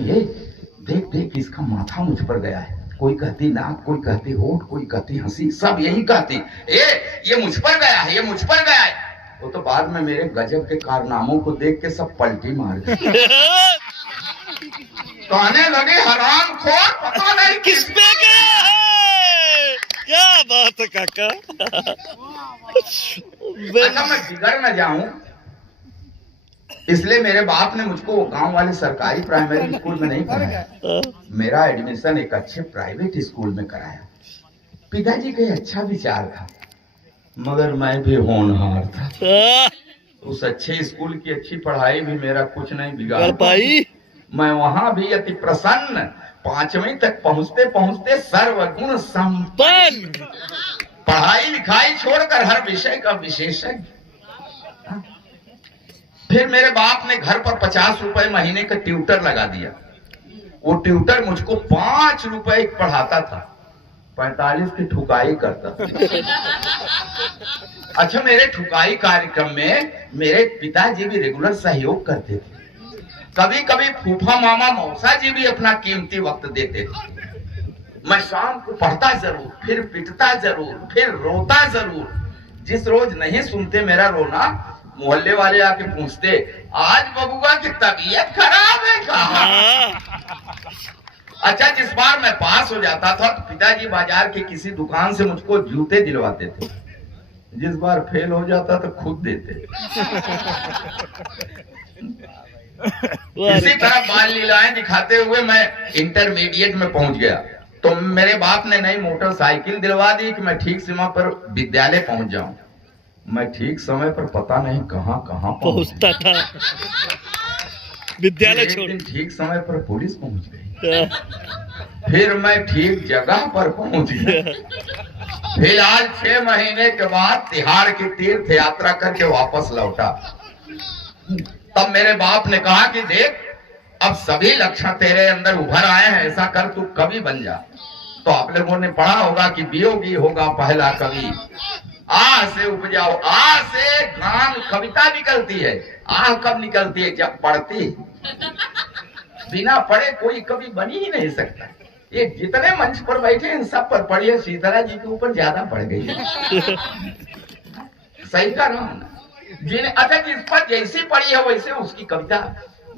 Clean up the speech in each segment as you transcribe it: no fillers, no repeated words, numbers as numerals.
ये देख देख इसका माथा मुझ पर गया है। कोई कहती नाक, कोई कहती होठ, कोई कहती हंसी, सब यही कहती ये मुझ पर गया है, ये मुझ पर गया है। वो तो बाद में मेरे गजब के कारनामों को देख के सब पलटी मार गए। तो आने लगे हराम खोर, पता नहीं किस पे गया है। क्या बात है काका। अच्छा मैं बिगड़ न जाऊं इसलिए मेरे बाप ने मुझको गांव वाले सरकारी प्राइमरी स्कूल में नहीं पढ़ाया। मेरा एडमिशन एक अच्छे प्राइवेट स्कूल में कराया। पिताजी का अच्छा विचार था, मगर मैं भी होनहार था। उस अच्छे स्कूल की अच्छी पढ़ाई भी मेरा कुछ नहीं बिगाड़ पाई। मैं वहां भी अति प्रसन्न, 5वीं तक पहुंचते पहुंचते सर्वगुण संपन्न, पढ़ाई लिखाई छोड़कर हर विषय का विशेषज्ञ। फिर मेरे बाप ने घर पर 50 रुपए महीने का ट्यूटर लगा दिया। वो ट्यूटर मुझको 5 रुपए पढ़ाता था, 45 की ठुकाई करता था। अच्छा मेरे ठुकाई कार्यक्रम में मेरे पिताजी भी रेगुलर सहयोग करते थे। कभी कभी फूफा मामा मौसा जी भी अपना कीमती वक्त देते थे। मैं शाम को पढ़ता जरूर, फिर पिटता जरूर, फिर रोता जरूर। जिस रोज नहीं सुनते मेरा रोना, मोहल्ले वाले आके पूछते आज बबुआ की तबीयत खराब है कहाँ? अच्छा जिस बार मैं पास हो जाता था तो पिताजी बाजार के किसी दुकान से मुझको जूते दिलवाते थे। जिस बार फेल हो जाता तो खुद देते। इसी तरह बाल लीलाएं दिखाते हुए मैं इंटरमीडिएट में पहुंच गया। तो मेरे बाप ने नई मोटरसाइकिल दिलवा दी कि मैं ठीक समय पर विद्यालय पहुंच जाऊं। मैं ठीक समय पर पता नहीं कहां कहां पहुंचता था। विद्यालय छोड़। एक दिन ठीक समय पर पुलिस पहुंच गई। फिर मैं ठीक जगह पर पहुंच गया। फिर आज 6 महीने के बाद तिहाड़ की तीर्थ यात्रा करके वापस लौटा। तब मेरे बाप ने कहा कि देख अब सभी लक्षण तेरे अंदर उभर आए हैं, ऐसा कर तू कवि बन जा। तो आप लोगों ने पढ़ा होगा कि वियोगी होगा पहला कवि। आ से उपजाओ, आ से गान कविता निकलती है। आ कब निकलती है? जब पढ़ती। बिना पढ़े कोई कवि बन ही नहीं सकता। ये जितने मंच पर बैठे हैं सब पर पढ़िए, सीतारा जी के ऊपर ज्यादा पड़ गई है। सही कर रहा हूं। जिन्हें अच्छा जिस पर जैसी पढ़ी है वैसे उसकी कविता।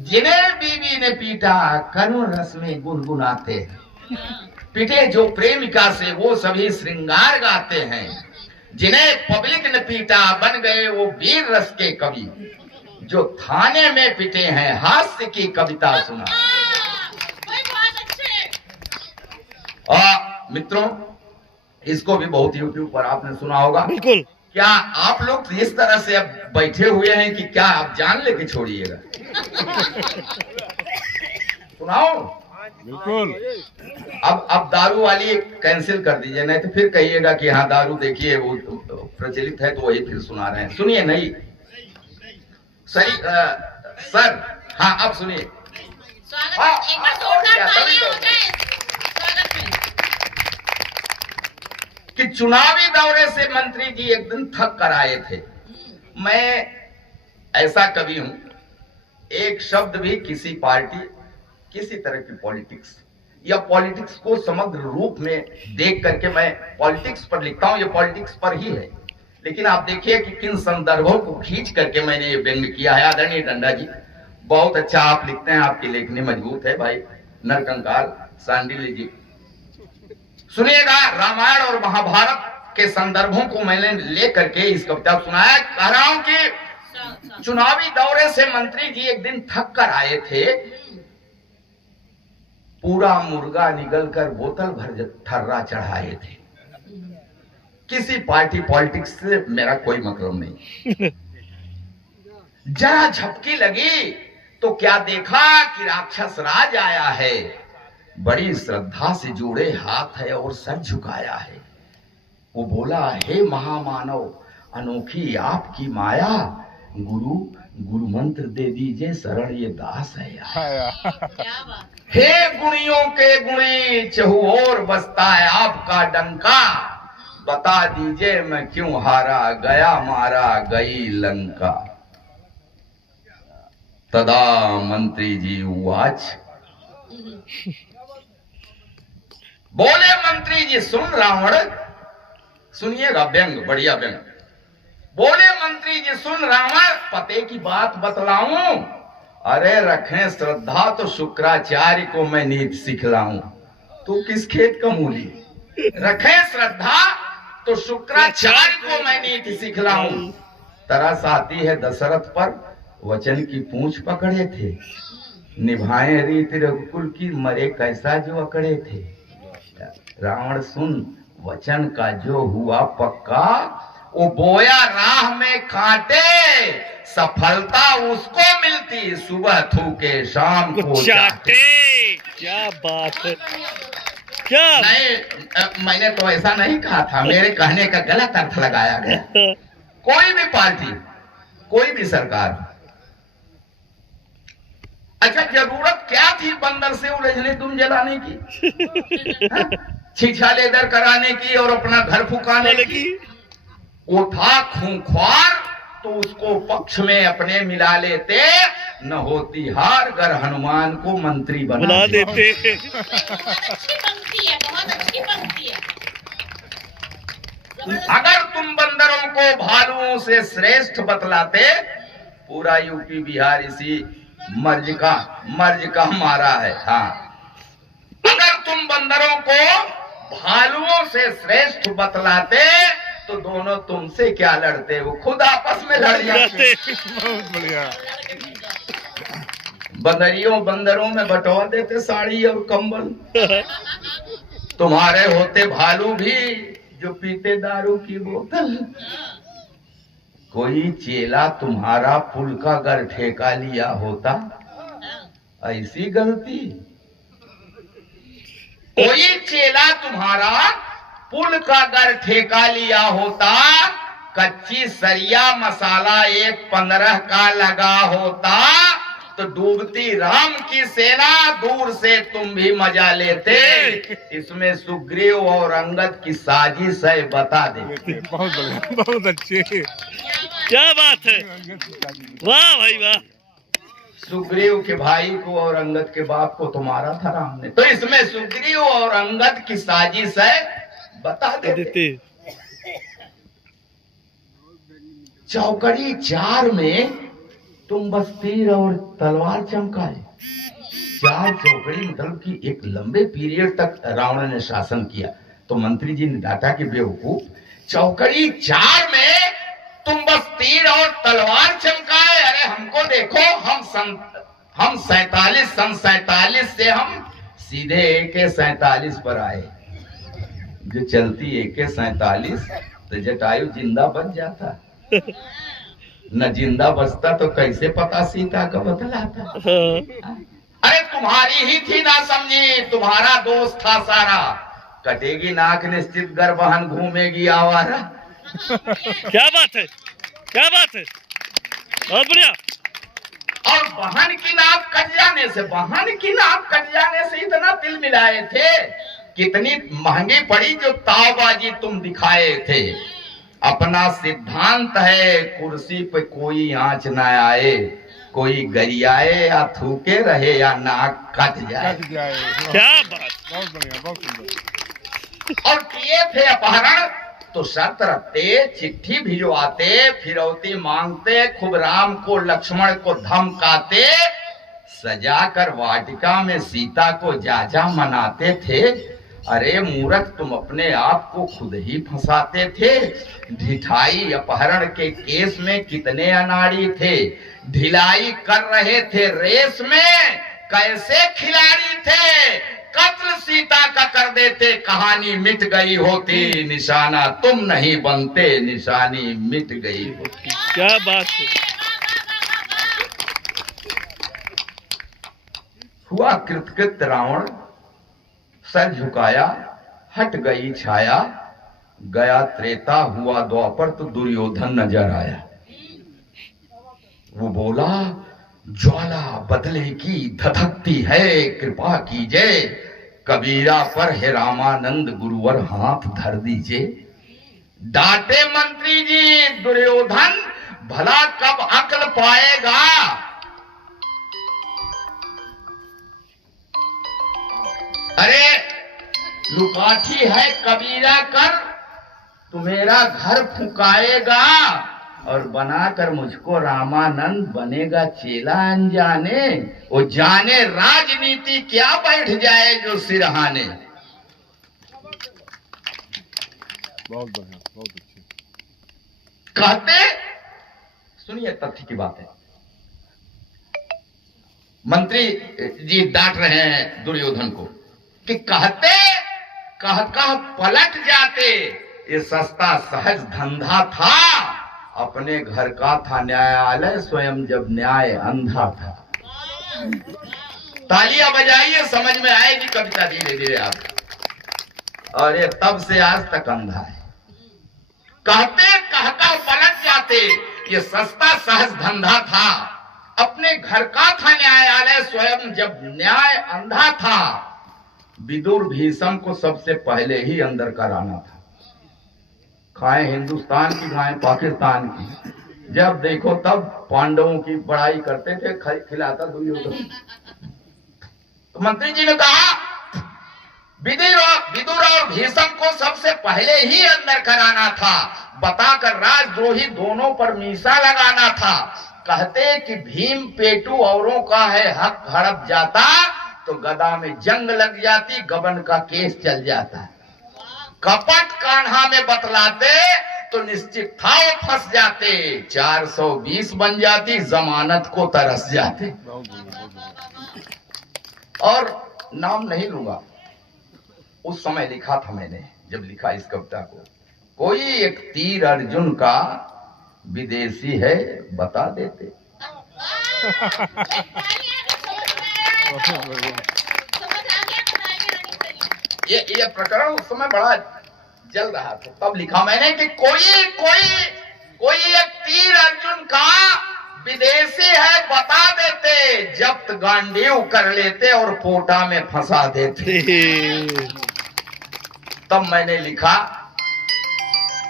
जिन्हें बीवी ने पीटा करुण रस में गुनगुनाते, पिटे जो प्रेमिका से वो सभी श्रृंगार गाते हैं। जिन्हें पब्लिक ने पीटा बन गए वो वीर रस के कवि, जो थाने में पिटे हैं हास्य की कविता सुना। मित्रों इसको भी बहुत यूट्यूब पर आपने सुना होगा। बिल्कुल। क्या आप लोग इस तरह से अब बैठे हुए हैं कि क्या आप जान लेके छोड़िएगा? सुनाओ। बिल्कुल। अब दारू वाली कैंसिल कर दीजिए, नहीं तो फिर कहिएगा कि हाँ दारू देखिए वो प्रचलित है तो वही फिर सुना रहे हैं। सुनिए नहीं सही सर। हाँ अब सुनिए। कि चुनावी दौरे से मंत्री जी एक दिन थक कर आए थे। मैं ऐसा कवि हूं, एक शब्द भी किसी पार्टी, किसी तरह की पॉलिटिक्स या पॉलिटिक्स को समग्र रूप में देख करके मैं पॉलिटिक्स पर लिखता हूं। ये पॉलिटिक्स पर ही है, लेकिन आप देखिए कि किन संदर्भों को खींच करके मैंने ये व्यंग किया है। आदरणीय डंडा जी बहुत अच्छा आप लिखते हैं, आपकी लेखनी मजबूत है भाई। नरकंकाल सांडिल्य जी सुनिएगा, रामायण और महाभारत के संदर्भों को मैंने लेकर के इस कविता सुनाया। कह रहा हूं कि चुनावी दौरे से मंत्री जी एक दिन थक कर आए थे। पूरा मुर्गा निगल कर बोतल भर ठर्रा चढ़ाए थे। किसी पार्टी पॉलिटिक्स से मेरा कोई मतलब नहीं। जरा झपकी लगी तो क्या देखा कि राक्षस राज आया है। बड़ी श्रद्धा से जोड़े हाथ है और सर झुकाया है। वो बोला हे महामानव अनोखी आपकी माया, गुरु गुरु मंत्र दे दीजिए शरण ये दास है यार। हे गुणियों के गुणी चहुओर बसता है आपका डंका, बता दीजिए मैं क्यों हारा गया मारा गई लंका। तदा मंत्री जी उवाच बोले मंत्री जी सुन रावण, सुनिएगा व्यंग, बढ़िया व्यंग। बोले मंत्री जी सुन रावण, पते की बात बतलाऊं, अरे रखें श्रद्धा तो शुक्राचार्य को मैं नीति सिखलाऊं। तू किस खेत का मूली? रखें श्रद्धा तो शुक्राचार्य को मैं नीति सिखलाऊं। तरस आती है दशरथ पर, वचन की पूंछ पकड़े थे, निभाए रीति रघुकुल की, मरे कैसा जो अकड़े थे। रावण सुन वचन का जो हुआ पक्का, वो बोया राह में कांटे, सफलता उसको मिलती सुबह थूके शाम को चाटे। क्या बात है, क्या नहीं, मैंने तो ऐसा नहीं कहा था, मेरे कहने का गलत अर्थ लगाया गया। कोई भी पार्टी, कोई भी सरकार, अच्छा जरूरत क्या थी बंदर से उलझने तुम जलाने की, छीछा लेदर कराने की और अपना घर फुकाने की? वो था खूंखार तो उसको पक्ष में अपने मिला लेते, न होती हार गर हनुमान को मंत्री बना देते। अगर तुम बंदरों को भालुओं से श्रेष्ठ बतलाते, पूरा यूपी बिहार इसी मर्ज का मारा है। हाँ, अगर तुम बंदरों को भालुओं से श्रेष्ठ बतलाते तो दोनों तुमसे क्या लड़ते, वो खुद आपस में लड़ जाते। बहुत बढ़िया। बंदरों में बंटवा देते साड़ी और कंबल। तुम्हारे होते भालू भी जो पीते दारू की बोतल। कोई चेला तुम्हारा पुल का गर ठेका लिया होता, ऐसी गलती। कोई चेला तुम्हारा पुल का गर ठेका लिया होता, कच्ची सरिया मसाला 1.15 का लगा होता, तो डूबती राम की सेना दूर से तुम भी मजा लेते। इसमें सुग्रीव और अंगद की साजिश है, बता दे। बहुत बढ़िया, बहुत अच्छे। क्या बात है, वाह भाई वाह। सुग्रीव के भाई को और अंगद के बाप को तो मारा था राम ने, तो इसमें सुग्रीव और अंगद की साजिश है, बता देते। चौकड़ी 4 में तुम बस तीर और तलवार चमकाए। 4 चौकड़ी मतलब कि एक लंबे पीरियड तक रावण ने शासन किया। तो मंत्री जी ने डांटा कि बेवकूफ, चौकड़ी 4 में तुम बस तीर और तलवार चमकाए। अरे हमको देखो, हम 47 से हम सीधे AK-47 पर आए। जो चलती AK-47 तो जटायु जिंदा बच जाता, न जिंदा बचता तो कैसे पता सीता का बतलाता। अरे तुम्हारी ही थी ना समझी, तुम्हारा दोस्त था सारा। कटेगी नाक निश्चित, गर्भहन घूमेगी आवारा। क्या बात है, क्या बात है, बहुत बढ़िया। और बहन की नाक कट जाने से इतना तिल मिलाए थे, कितनी महंगी पड़ी जो तावबाजी तुम दिखाए थे। अपना सिद्धांत है, कुर्सी पे कोई आंच ना आए, कोई गरियाए या थूके रहे या नाक कट जाए। क्या बात, बहुत बढ़िया, बहुत सुंदर। और किए थे अपहरण तो शर्त रखते, चिट्ठी भिजवाते, फिरौती मांगते, खूब राम को लक्ष्मण को धमकाते, सजाकर वाटिका में सीता को जा मनाते थे। अरे मूर्ख, तुम अपने आप को खुद ही फंसाते थे। ढिठाई अपहरण के केस में कितने अनाड़ी थे, ढिलाई कर रहे थे रेस में, कैसे खिलाड़ी थे। कत्ल सीता का कर देते, कहानी मिट गई होती, निशाना तुम नहीं बनते, निशानी मिट गई होती। क्या बात है। हुआ कृतकृत रावण, सर झुकाया, हट गई छाया, गया त्रेता हुआ द्वापर तो दुर्योधन नजर आया। वो बोला, ज्वाला बदले की धधकती है, कृपा कीजिए, कबीरा पर हे रामानंद गुरुवर हाथ धर दीजिए। डांटे मंत्री जी, दुर्योधन भला कब अक्ल पाएगा। अरे लुकाठी है कबीरा कर, तू मेरा घर फुकाएगा और बनाकर मुझको रामानंद बनेगा चेला अनजाने। वो जाने राजनीति क्या बैठ जाए जो सिरहाने। बहुत बढ़िया, बहुत अच्छी। कहते, सुनिए तथ्य की बात है, मंत्री जी डांट रहे हैं दुर्योधन को कि कहते कह कह पलट जाते, ये सस्ता सहज धंधा था, अपने घर का था न्यायालय, स्वयं जब न्याय अंधा था। तालियां बजाइए, समझ में आएगी कविता धीरे धीरे आप। और ये तब से आज तक अंधा है। कहते कह कह पलट जाते, ये सस्ता सहज धंधा था, अपने घर का था न्यायालय, स्वयं जब न्याय अंधा था। विदुर भीषम को सबसे पहले ही अंदर कराना था। खाए हिंदुस्तान की खाए पाकिस्तान की, जब देखो तब पांडवों की बड़ाई करते थे, खिलाता दुर्योधन। तो मंत्री जी ने कहा विदुर और भीषम को सबसे पहले ही अंदर कराना था, बताकर राजद्रोही दोनों पर मीसा लगाना था। कहते कि भीम पेटू औरों का है हक हड़प जाता, तो गदा में जंग लग जाती, गबन का केस चल जाता। कपट कान्हा में बतलाते तो निश्चित था वो फंस जाते, 420 बन जाती, जमानत को तरस जाते। और नाम नहीं लूंगा, उस समय लिखा था मैंने, जब लिखा इस कविता को, कोई एक तीर अर्जुन का विदेशी है बता देते। ये प्रकरण उस समय बड़ा जल रहा था, तब लिखा मैंने कि कोई एक तीर अर्जुन का विदेशी है बता देते, जब्त गांडीव कर लेते और पोटा में फंसा देते। तब मैंने लिखा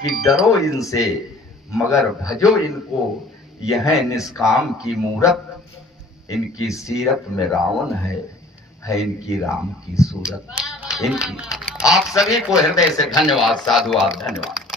कि डरो इनसे मगर भजो इनको, यह निष्काम की मूरत, इनकी सीरत में रावण है इनकी राम की सूरत। इनकी आप सभी को हृदय से धन्यवाद, साधुवाद, धन्यवाद।